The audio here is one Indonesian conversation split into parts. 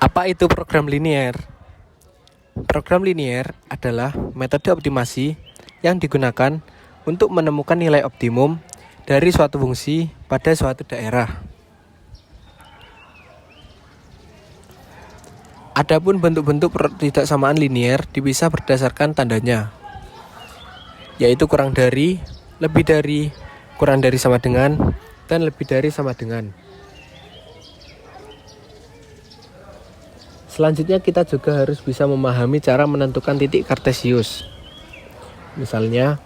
Apa itu program linier? Program linier adalah metode optimasi yang digunakan untuk menemukan nilai optimum dari suatu fungsi pada suatu daerah. Adapun bentuk-bentuk ketidaksamaan linier dipisah berdasarkan tandanya, yaitu kurang dari, lebih dari, kurang dari sama dengan, dan lebih dari sama dengan. Selanjutnya kita juga harus bisa memahami cara menentukan titik kartesius. Misalnya,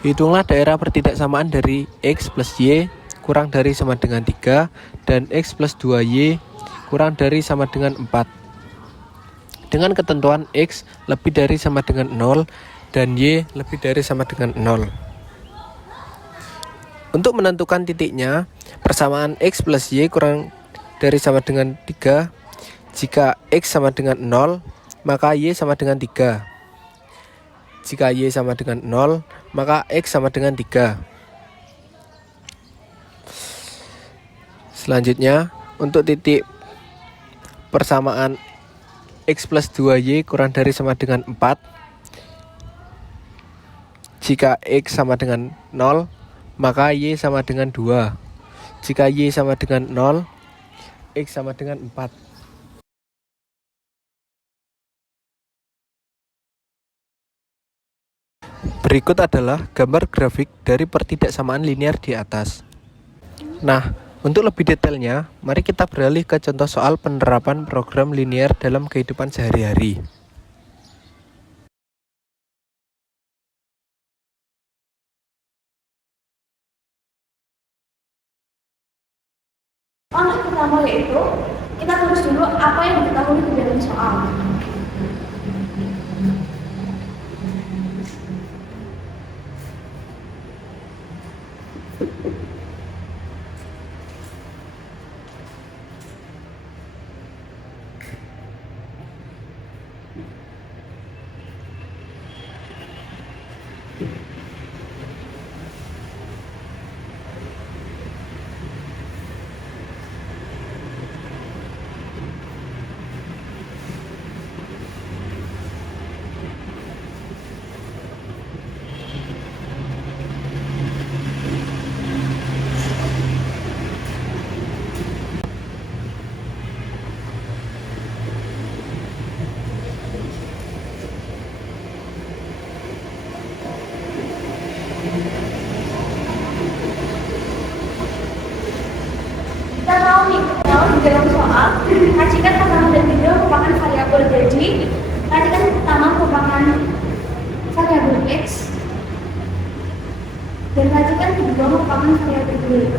hitunglah daerah pertidaksamaan dari X plus Y kurang dari sama dengan 3 dan X plus 2Y kurang dari sama dengan 4. Dengan ketentuan X lebih dari sama dengan 0 dan Y lebih dari sama dengan 0. Untuk menentukan titiknya, persamaan X plus Y kurang dari sama dengan 3. Jika X sama dengan 0, maka Y sama dengan 3. Jika Y sama dengan 0, maka X sama dengan 3. Selanjutnya, untuk titik persamaan X plus 2Y kurang dari sama dengan 4. Jika X sama dengan 0, maka Y sama dengan 2. Jika Y sama dengan 0, X sama dengan 4. Berikut adalah gambar grafik dari pertidaksamaan linier di atas. Nah, untuk lebih detailnya, mari kita beralih ke contoh soal penerapan program linier dalam kehidupan sehari-hari. Langkah pertama yaitu kita tulis dulu apa yang diketahui di dalam soal. Kita tahu nih, di dalam soal, racikan pertama dan kedua merupakan variabel. Jadi, racikan pertama merupakan variabel X dan racikan kedua merupakan variabel Y.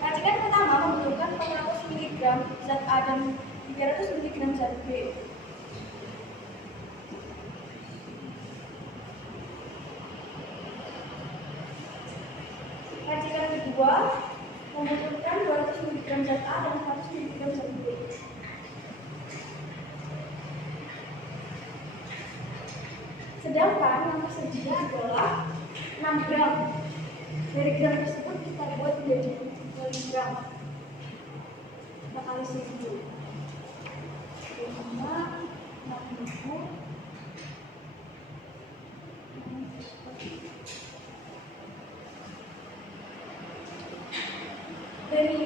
Racikan pertama membutuhkan 400 mg zat A dan 300 mg zat B. Racikan kedua membutuhkan 200 mg zat A dan 100 mg zat B. Sedangkan yang tersedia adalah 6 gram. Dari gram tersebut kita buat menjadi miligram. Kita kali 1000. 6.000. Dari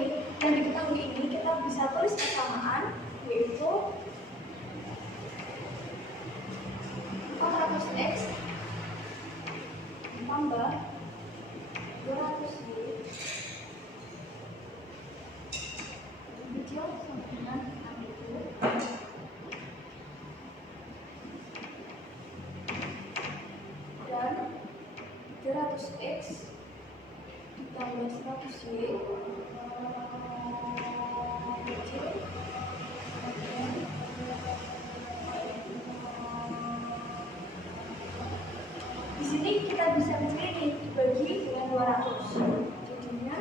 yang diketahui ini kita bisa tulis persamaan, yaitu 400x tambah 200y kecil sama dengan 60 dan 300x ditambah 100y kecil di sini kita bisa mencari nih dibagi dengan 200, jadinya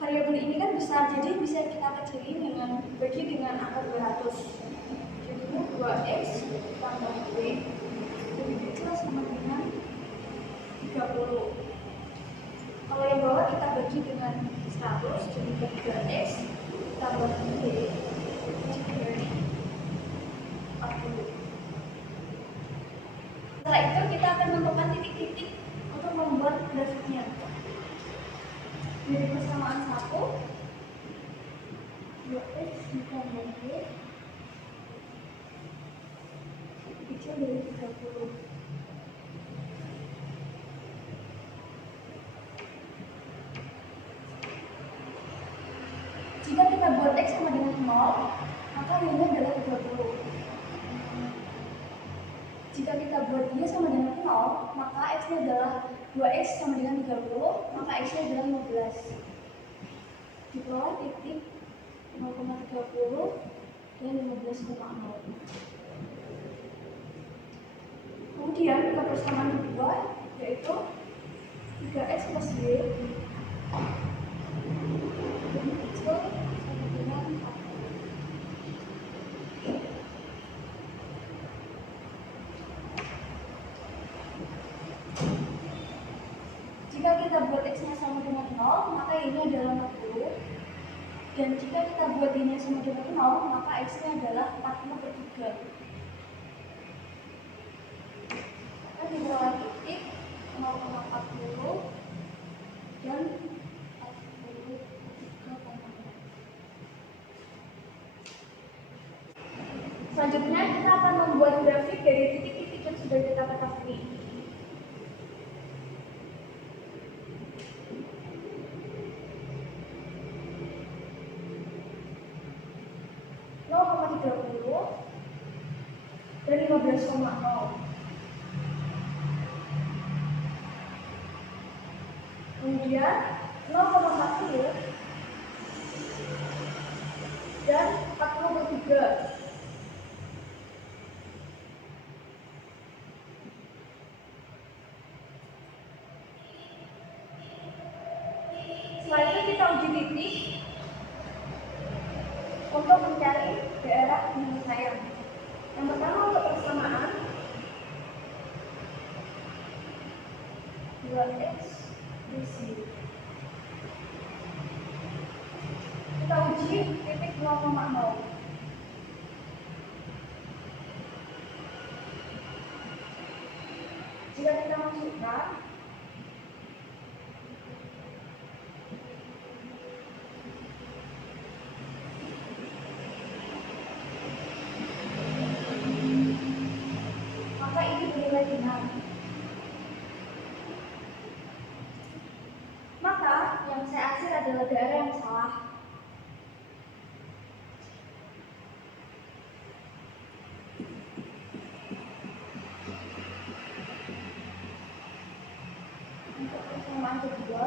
variabel ini kan besar, jadi bisa kita kecilin dengan bagi dengan angka 200. Jadinya 2x tambah b lebih kecil sama dengan 30. Kalau yang bawah kita bagi dengan 100, jadi 3x tambah y jadi 40. Setelah itu kita akan menentukan titik-titik untuk membuat grafiknya. Dari persamaan 1, 2x ditambah y kecil dari 30. Jika kita buat x sama dengan 0, maka y-nya adalah 30. Jika kita buat y sama dengan 0, maka x-nya adalah 2x sama dengan 30, maka x-nya adalah 15. Di bawah titik 0,30 dan 15,0. Kemudian kita persamaan kedua, yaitu 3x plus y lebih kecil sama dengan 40. Jika kita buat x-nya sama dengan 0, maka y-nya adalah 40. Dan jika kita buat y-nya sama dengan 0, maka x-nya adalah 40/3. Maka di bawah titik 0,40 dan 43,0. Selanjutnya kita akan membuat grafik dari titik-titik yang sudah kita ketahui. Dan 15,0. Kemudian 0,40 dan 40/3. Setelah itu kita uji titik untuk mencari daerah penyelesaian. Yang pertama untuk persamaan 2x plus y. Kita uji titik 0,0. Jika kita masukkan maka ini bernilai benar. Maka yang saya akhir adalah daerah yang salah. Untuk persamaan kedua,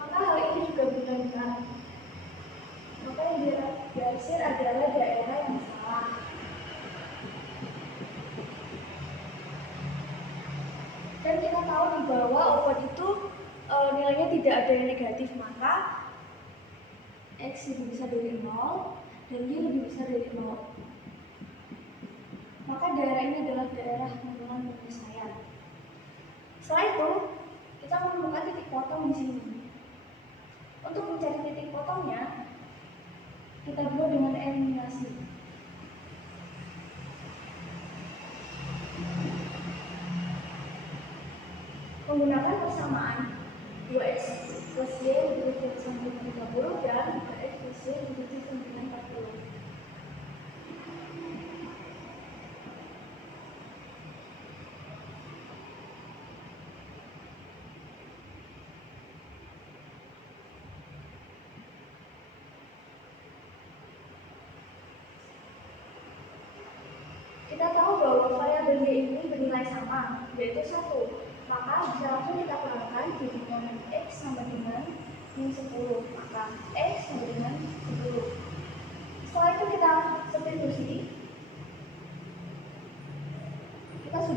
maka hal ini juga benar-benar. Maka yang dihasil adalah daerah yang salah. Dan kita tahu di bawah obat itu nilainya tidak ada yang negatif, maka x lebih besar dari 0 dan y lebih besar dari 0. Maka daerah ini adalah daerah hubungan penyelesaian. Setelah itu, kita menemukan titik potong di sini. Untuk mencari titik potongnya, kita buat dengan eliminasi. Menggunakan persamaan 2x plus y lebih kecil sama dengan 30 dan 3x plus y lebih kecil sama dengan 40. Kita tahu bahwa variabel y ini bernilai sama, yaitu 1. Maka bisa langsung kita kurangkan jadi dengan x sama dengan min 10. Maka x sama dengan 10. Setelah itu kita substitusi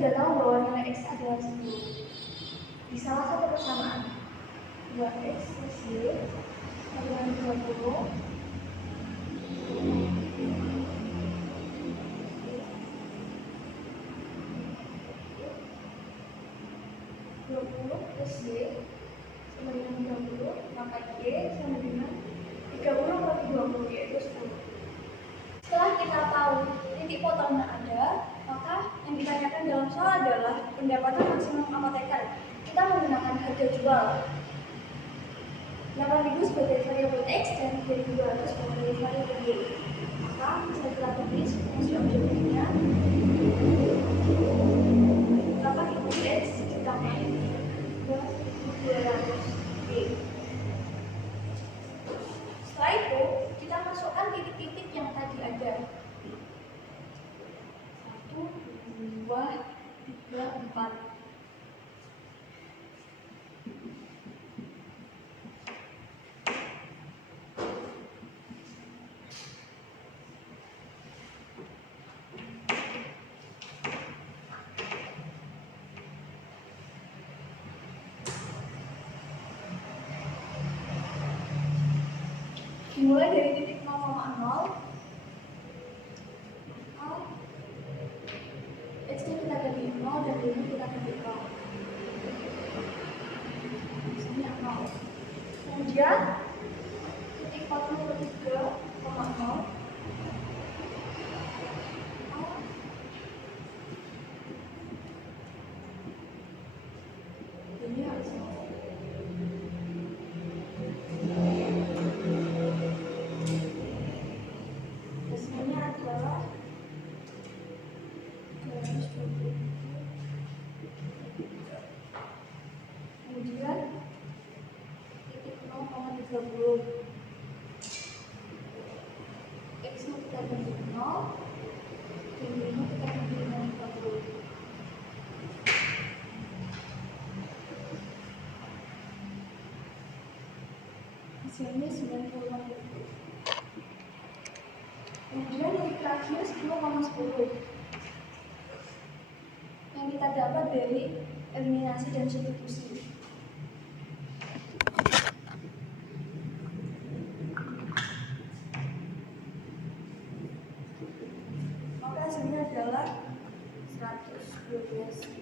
sudah tahu bahwa nilai X adalah 10. Di salah satu persamaan 2X plus Y sama dengan 20 plus Y sama dengan 30, maka Y sama dengan 30 kali 20, yaitu 10. Setelah kita tahu titik potongnya ada, maka yang ditanyakan dalam soal adalah pendapatan maksimum apoteker. Kita menggunakan harga jual 8.000 sebagai variabel X dan 3.200 sebagai variabel Y. Maka bisa kita tulis fungsi objektifnya 8.000 X ditambah 200 Y. Setelah itu, kita masukkan titik-titik yang tadi ada. 1, 2, 3, 4. Dimulai dari titik 0,0, X-nya kita ganti 0 dan Y-nya kita ganti 0. Misalnya 0. Kemudian titik potong ketiga 0,0, ini harus 0. Hasilnya adalah 220. Kemudian titik 0,30, X-nya kita ganti 0 dan Y-nya kita ganti dengan 30. Hasilnya 90. Kemudian yang terakhir 10,10 yang kita dapat dari eliminasi dan substitusi. Maka hasilnya adalah 112.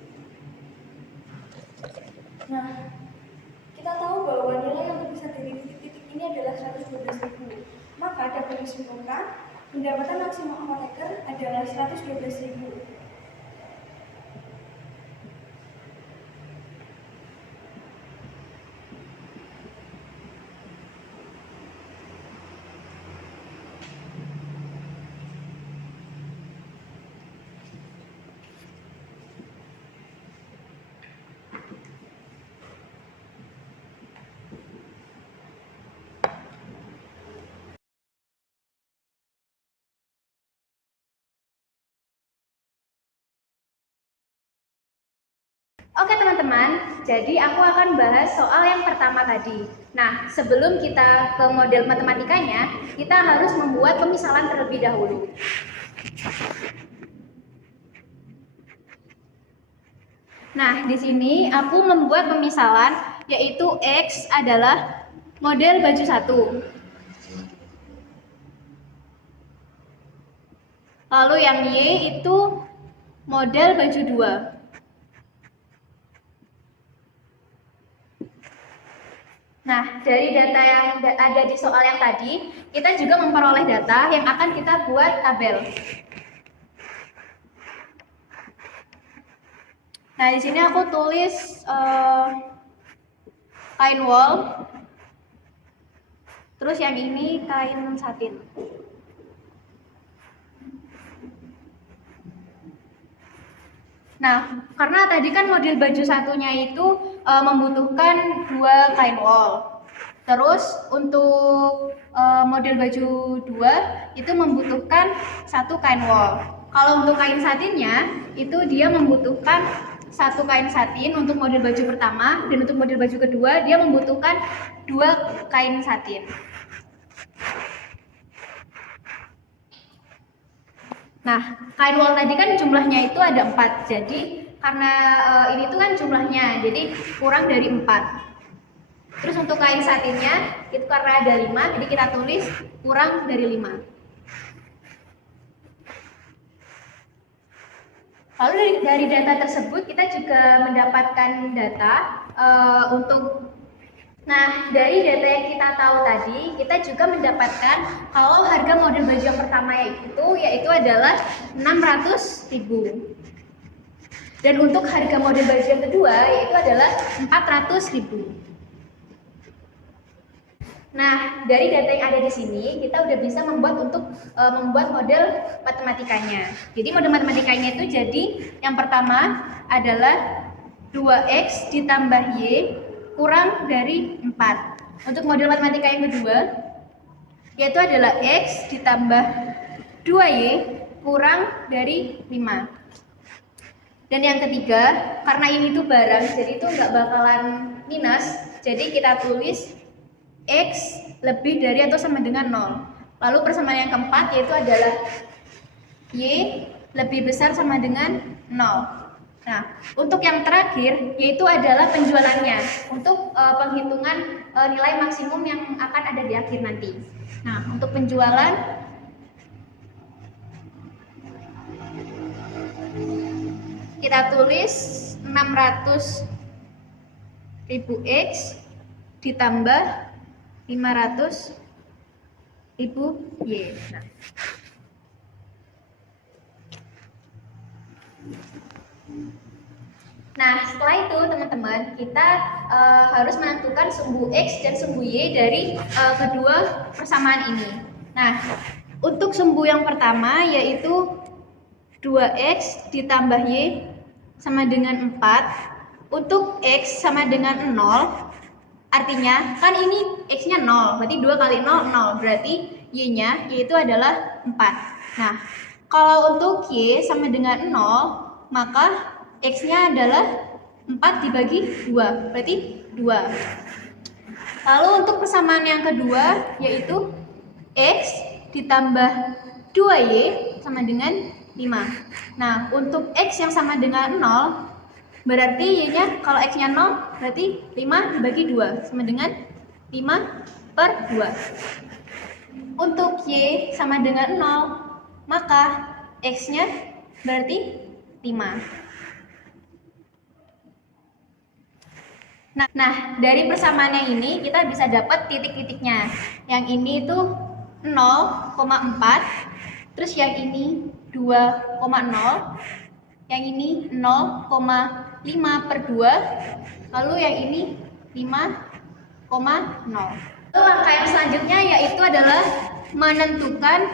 Nah, kita tahu bahwa nilai yang terpisah dari titik-titik ini adalah 112.000. Maka dapat disimpulkan pendapatan maksimum apoteker adalah 112.000. Oke teman-teman, jadi aku akan bahas soal yang pertama tadi. Nah, sebelum kita ke model matematikanya, kita harus membuat pemisalan terlebih dahulu. Nah, di sini aku membuat pemisalan, yaitu X adalah model baju 1. Lalu yang Y itu model baju 2. Nah, dari data yang ada di soal yang tadi, kita juga memperoleh data yang akan kita buat tabel. Nah, di sini aku tulis kain wol, terus yang ini kain satin. Nah, karena tadi kan model baju satunya itu membutuhkan 2 kain wol. Terus untuk model baju 2 itu membutuhkan 1 kain wol. Kalau untuk kain satinnya itu dia membutuhkan 1 kain satin untuk model baju pertama, dan untuk model baju kedua dia membutuhkan 2 kain satin. Nah, kain wol tadi kan jumlahnya itu ada 4, jadi karena ini tuh kan jumlahnya, jadi kurang dari 4. Terus untuk kain satinnya itu karena ada 5, jadi kita tulis kurang dari 5. Lalu dari data tersebut kita juga mendapatkan data dari data yang kita tahu tadi, kita juga mendapatkan kalau harga model baju yang pertama yaitu adalah 600.000. Dan untuk harga model baju yang kedua yaitu adalah 400.000. Nah, dari data yang ada di sini, kita udah bisa membuat model matematikanya. Jadi model matematikanya itu jadi yang pertama adalah 2x ditambah y kurang dari 4. Untuk model matematika yang kedua, yaitu adalah x ditambah 2y kurang dari 5. Dan yang ketiga, karena ini tuh barang, jadi itu nggak bakalan minus, jadi kita tulis x lebih dari atau sama dengan 0. Lalu persamaan yang keempat yaitu adalah y lebih besar sama dengan 0. Nah, untuk yang terakhir yaitu adalah penjualannya untuk penghitungan nilai maksimum yang akan ada di akhir nanti. Nah, untuk penjualan kita tulis 600.000 x ditambah 500.000 y. Nah, setelah itu teman-teman kita harus menentukan sumbu x dan sumbu y dari kedua persamaan ini. Nah, untuk sumbu yang pertama yaitu 2x ditambah y sama dengan 4. Untuk x sama dengan 0. Artinya, kan ini x-nya 0, berarti 2 kali 0, 0. Berarti y-nya yaitu adalah 4. Nah, kalau untuk y sama dengan 0, maka x-nya adalah 4 dibagi 2, berarti 2. Lalu untuk persamaan yang kedua, yaitu x ditambah 2y sama dengan 5. Nah, untuk x yang sama dengan 0, berarti y-nya kalau x-nya 0 berarti 5 dibagi 2 sama dengan 5/2. Untuk y sama dengan 0, maka x-nya berarti 5. Nah, dari persamaan yang ini kita bisa dapat titik-titiknya. Yang ini itu 0,4, terus yang ini 2,0, yang ini 0,5/2, lalu yang ini 5,0. Lalu langkah yang selanjutnya yaitu adalah menentukan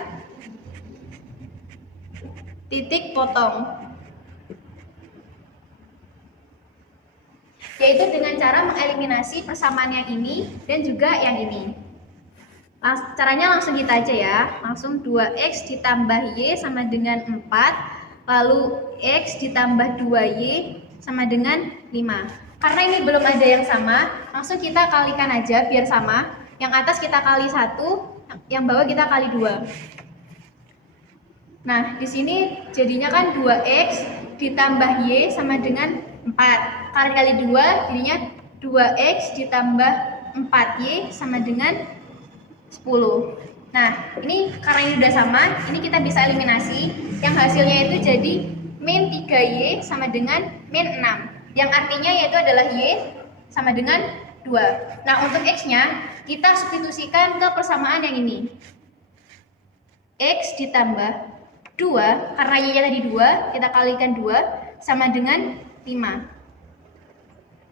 titik potong, yaitu dengan cara mengeliminasi persamaan yang ini dan juga yang ini. Caranya langsung kita aja ya, langsung 2x ditambah y sama dengan 4, lalu x ditambah 2y sama dengan 5. Karena ini belum ada yang sama, langsung kita kalikan aja biar sama. Yang atas kita kali 1, yang bawah kita kali 2. Nah, di sini jadinya kan 2x ditambah y sama dengan 4. Kali 2 jadinya 2x ditambah 4y sama dengan 10. Nah, ini karena ini udah sama, ini kita bisa eliminasi. Yang hasilnya itu jadi min 3y sama dengan min 6. Yang artinya yaitu adalah y sama dengan 2. Nah, untuk x-nya kita substitusikan ke persamaan yang ini. X ditambah 2, karena y-nya tadi 2, kita kalikan 2 sama dengan 5.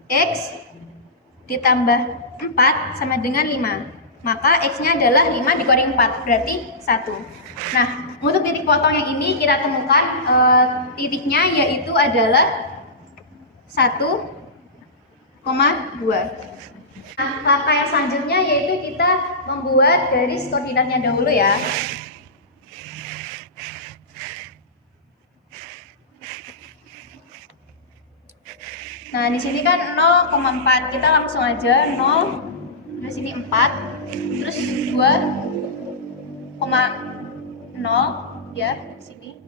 X ditambah 4 sama dengan 5. Maka x-nya adalah 5 dikurangi 4, berarti 1. Nah, untuk titik potong yang ini kita temukan titiknya yaitu adalah 1,2. Nah, langkah yang selanjutnya yaitu kita membuat garis koordinatnya dahulu ya. Nah, di sini kan 0,4. Kita langsung aja 0, terus ini 4, terus 2,0 ya, sini.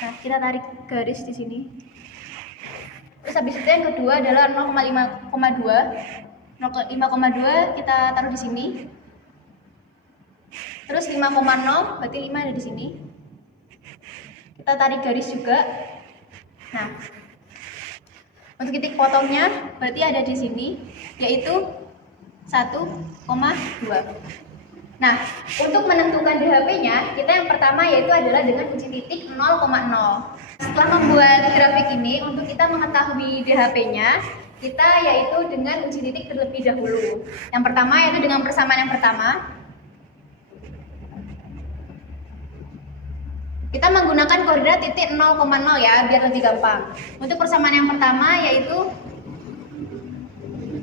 Nah, kita tarik garis di sini. Terus habis itu yang kedua adalah 0,5,2. 0,5,2 kita taruh di sini. Terus 5,0 berarti 5 ada di sini. Kita tarik garis juga. Nah, untuk titik potongnya berarti ada di sini, yaitu 1,2. Nah, untuk menentukan DHP-nya, kita yang pertama yaitu adalah dengan uji titik 0,0. Setelah membuat grafik ini, untuk kita mengetahui DHP-nya, kita yaitu dengan uji titik terlebih dahulu. Yang pertama yaitu dengan persamaan yang pertama. Kita menggunakan koordinat titik 0,0 ya, biar lebih gampang. Untuk persamaan yang pertama yaitu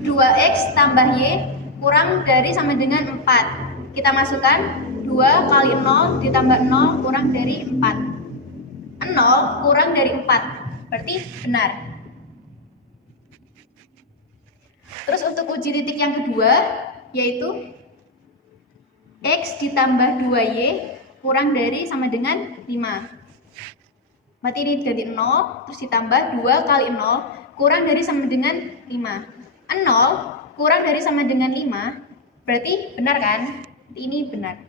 2x tambah y kurang dari sama dengan 4. Kita masukkan 2 kali 0 ditambah 0 kurang dari 4. 0 kurang dari 4, berarti benar. Terus untuk uji titik yang kedua, yaitu x ditambah 2y kurang dari sama dengan 5. Berarti ini ganti 0, terus ditambah 2 kali 0 kurang dari sama dengan 5. 0 kurang dari sama dengan 5, berarti benar kan? Ini benar.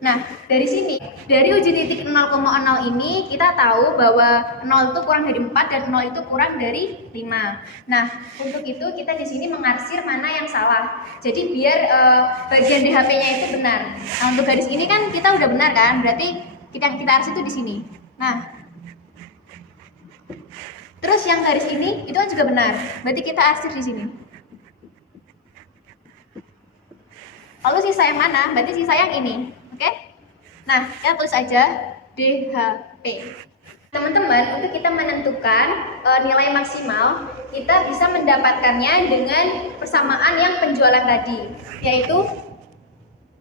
Nah, dari sini, dari uji titik 0,0 ini kita tahu bahwa 0 itu kurang dari 4 dan 0 itu kurang dari 5. Nah, untuk itu kita di sini mengarsir mana yang salah. Jadi biar bagian DHP-nya itu benar. Nah, untuk garis ini kan kita udah benar kan? Berarti kita arsir itu di sini. Nah, terus yang garis ini itu kan juga benar. Berarti kita arsir di sini. Lalu sisa yang mana? Berarti sisa yang ini. Oke? Nah, kita tulis aja DHP. Teman-teman, untuk kita menentukan nilai maksimal, kita bisa mendapatkannya dengan persamaan yang penjualan tadi, yaitu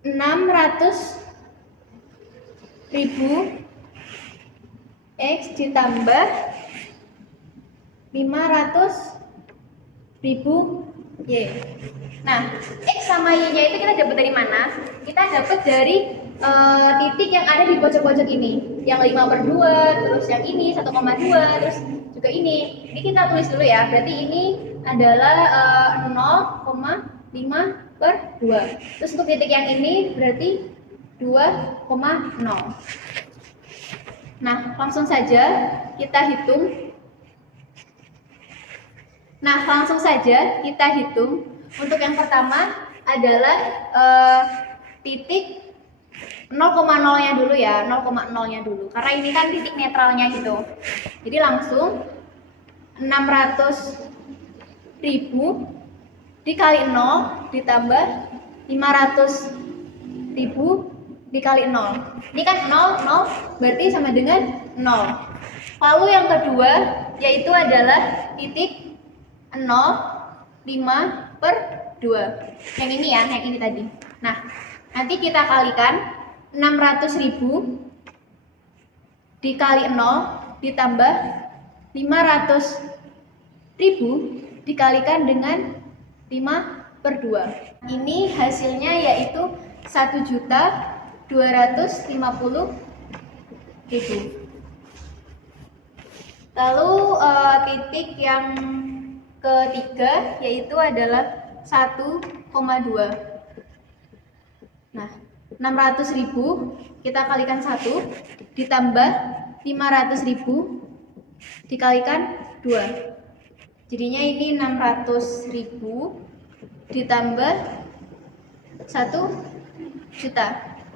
600.000 X ditambah 500.000 Y. Nah, X sama Y-nya itu kita dapat dari mana? Kita dapat dari titik yang ada di pojok-pojok ini. Yang 5/2, terus yang ini 1,2, terus juga ini. Ini kita tulis dulu ya. Berarti ini adalah 0,5/2. Terus untuk titik yang ini berarti 2,0. Nah, langsung saja kita hitung. Untuk yang pertama adalah titik 0,0-nya dulu ya, 0,0-nya dulu. Karena ini kan titik netralnya gitu. Jadi langsung 600.000 dikali 0 ditambah 500.000 dikali 0. Ini kan 0, 0 berarti sama dengan 0. Lalu yang kedua yaitu adalah titik 0,5/2. Yang ini ya, yang ini tadi. Nah, nanti kita kalikan 600.000 dikali 0 ditambah 500.000 dikalikan dengan 5/2. Ini hasilnya yaitu 1.250.000. Lalu titik yang ketiga yaitu adalah 1,2. Nah, 600.000 kita kalikan 1 ditambah 500.000 dikalikan 2. Jadinya ini 600.000 ditambah 1 juta.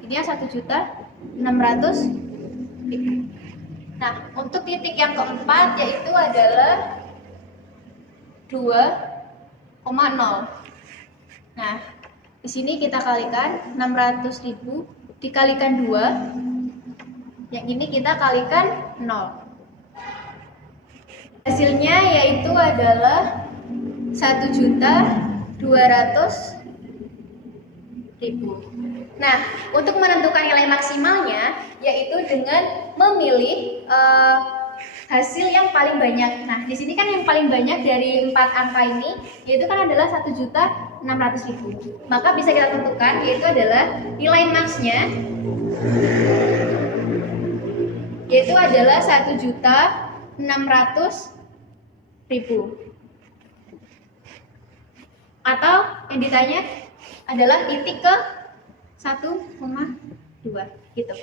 Ini 1.600.000. Nah, untuk titik yang keempat yaitu adalah 2,0. Nah, di sini kita kalikan 600.000 dikalikan 2. Yang ini kita kalikan 0. Hasilnya yaitu adalah 1.200.000. Nah, untuk menentukan nilai maksimalnya yaitu dengan memilih hasil yang paling banyak. Nah, di sini kan yang paling banyak dari 4 angka ini yaitu kan adalah 1.600.000. Maka bisa kita tentukan yaitu adalah nilai max-nya yaitu adalah 1.600.000. Atau yang ditanya adalah titik ke 1,2 gitu.